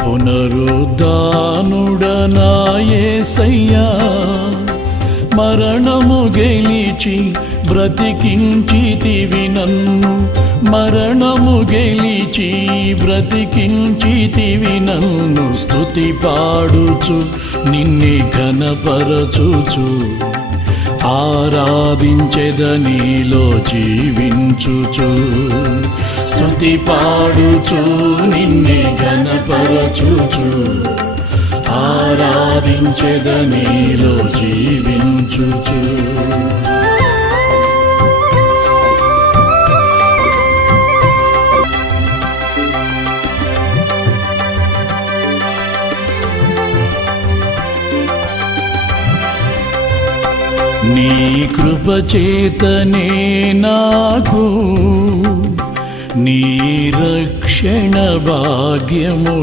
పునరుద్ధానుడనా యేసయ్యా, మరణము గెలిచి బ్రతికించితివి నన్ను, మరణము గెలిచి బ్రతికించితివి నన్ను. స్తుతి పాడుచు నిన్నే ఘనపరచుచు, ఆరాధించెదనీలో జీవించుచు. స్తుతి పాడుచు నిన్నే ఘనపరచుచు, ఆరాధించెదనీలో జీవించుచు. నీ కృపచేతనే నాకు నీ రక్షణ భాగ్యము